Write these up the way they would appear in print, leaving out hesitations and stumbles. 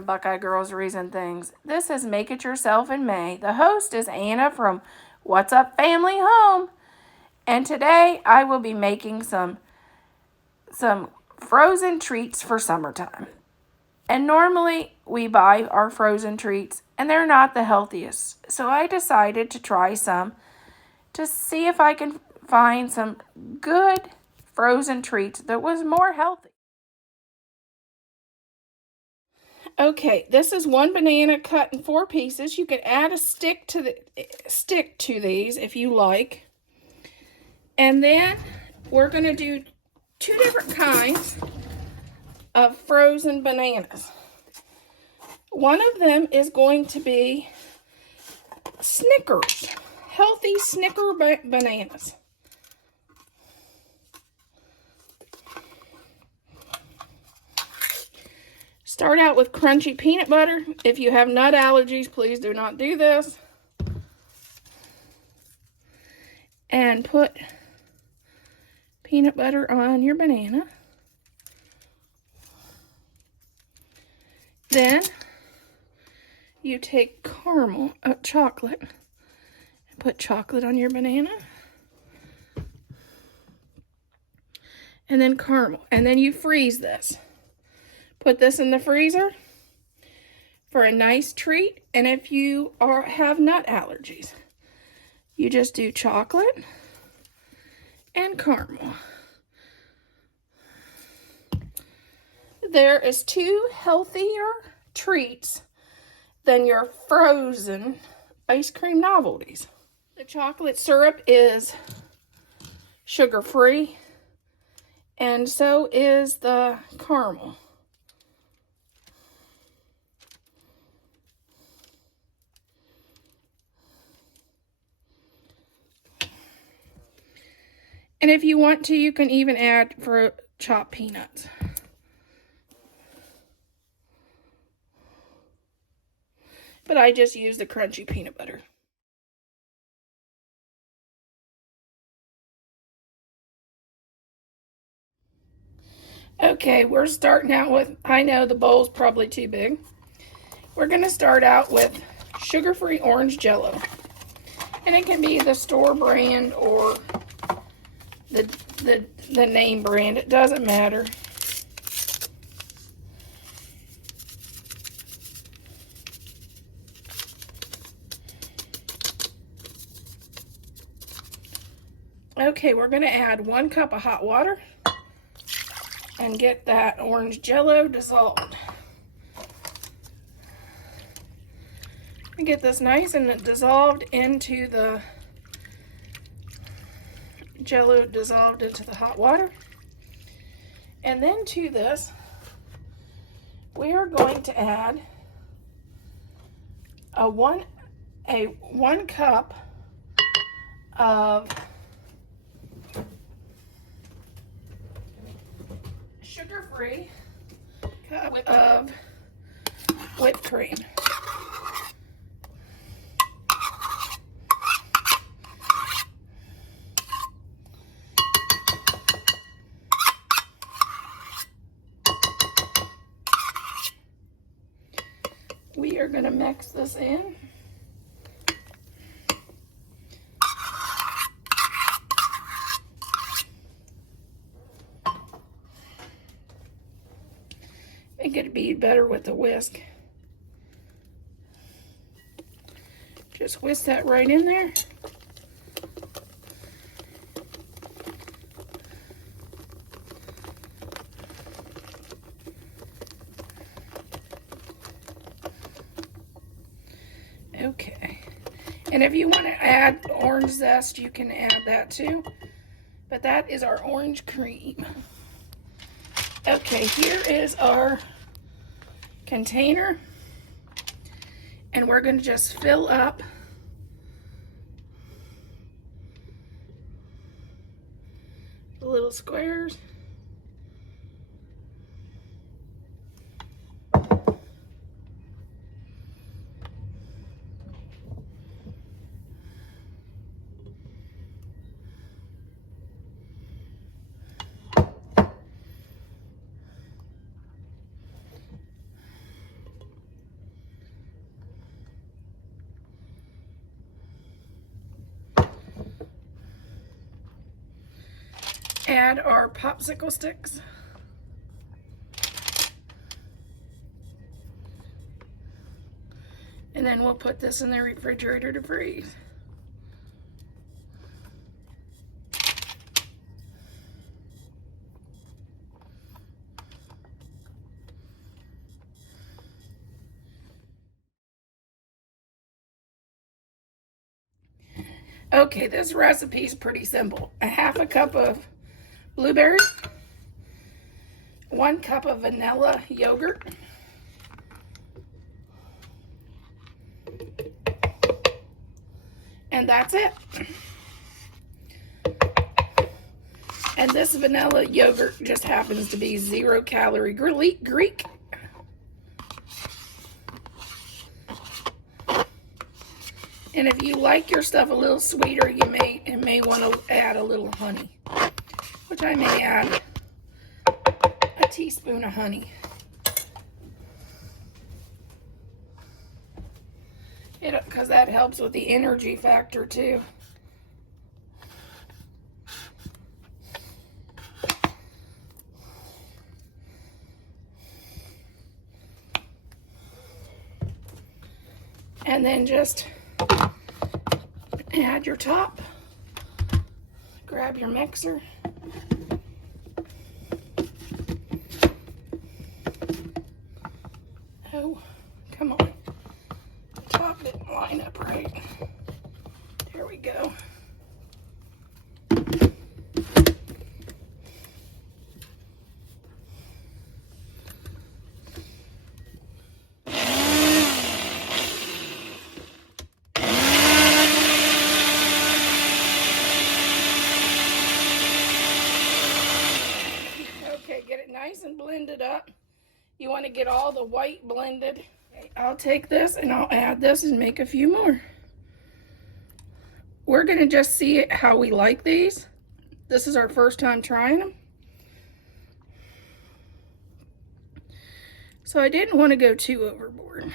from Buckeye Groceries and Things. This is Make It Yourself in May. The host is Anna from What's Up Family Home. And today I will be making some frozen treats for summertime. And normally we buy our frozen treats and they're not the healthiest. So I decided to try some to see if I can find some good frozen treats that was more healthy. Okay, this is one banana cut in 4 pieces. You can add a stick to these if you like. And then we're going to do 2 different kinds of frozen bananas. One of them is going to be Snickers, healthy Snicker bananas. Start out with crunchy peanut butter. If you have nut allergies, please do not do this. And put peanut butter on your banana. Then you take chocolate, and put chocolate on your banana. And then caramel. And then you freeze this. Put this in the freezer for a nice treat. And if you have nut allergies, you just do chocolate and caramel. There is 2 healthier treats than your frozen ice cream novelties. The chocolate syrup is sugar-free, and so is the caramel. And if you want to, you can even add chopped peanuts. But I just use the crunchy peanut butter. Okay, we're starting out with, I know the bowl's probably too big. We're going to start out with sugar-free orange Jell-O. And it can be the store brand or the name brand. It doesn't matter. Okay, we're going to add 1 cup of hot water and get that orange Jell-O dissolved. And get this nice and dissolved into the Jell-O dissolved into the hot water. And then to this, we are going to add a one cup of sugar-free cup of whipped cream. We are going to mix this in. Make it be better with a whisk. Just whisk that right in there. Okay, and if you want to add orange zest, you can add that too, but that is our orange cream. Okay, here is our container, and we're going to just fill up the little squares. add our popsicle sticks. And then we'll put this in the refrigerator to freeze. Okay, this recipe is pretty simple. A half a cup of blueberries, 1 cup of vanilla yogurt, and that's it. And this vanilla yogurt just happens to be 0-calorie Greek. And if you like your stuff a little sweeter, you may want to add a little honey, which I may add a teaspoon of honey. Because that helps with the energy factor too. And then just add your top. Grab your mixer. Oh, come on. The top didn't line up right. There we go. Nice and blended up. You want to get all the white blended. Okay, I'll take this and I'll add this and make a few more. We're going to just see how we like these. This is our first time trying them. So I didn't want to go too overboard.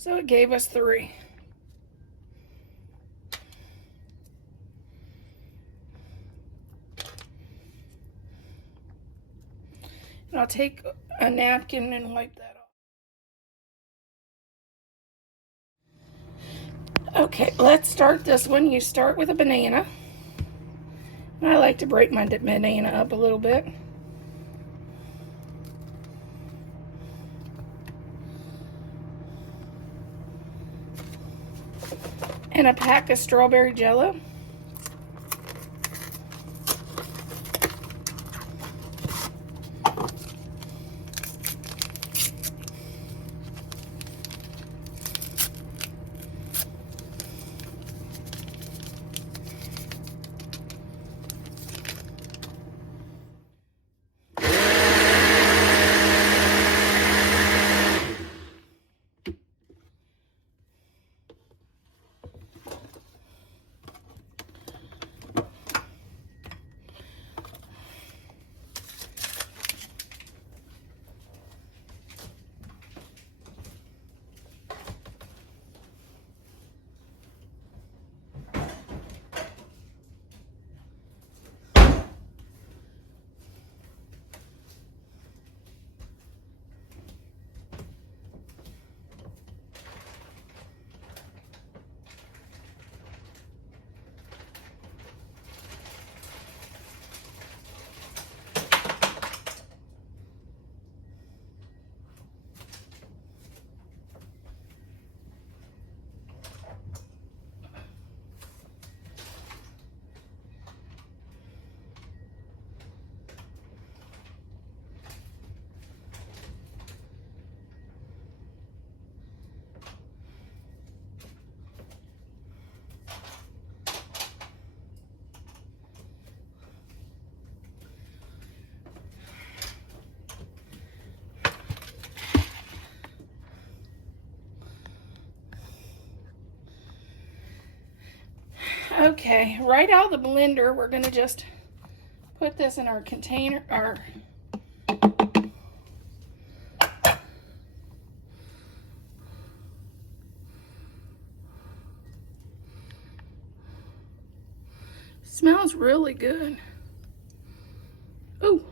So it gave us 3. And I'll take a napkin and wipe that off. Okay, let's start this one. You start with a banana. And I like to break my banana up a little bit. And a pack of strawberry jello. Okay, right out of the blender, we're going to just put this in our container, smells really good. Ooh.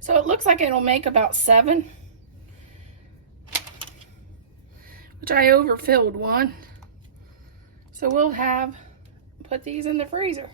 So it looks like it'll make about 7, which I overfilled one. So we'll put these in the freezer.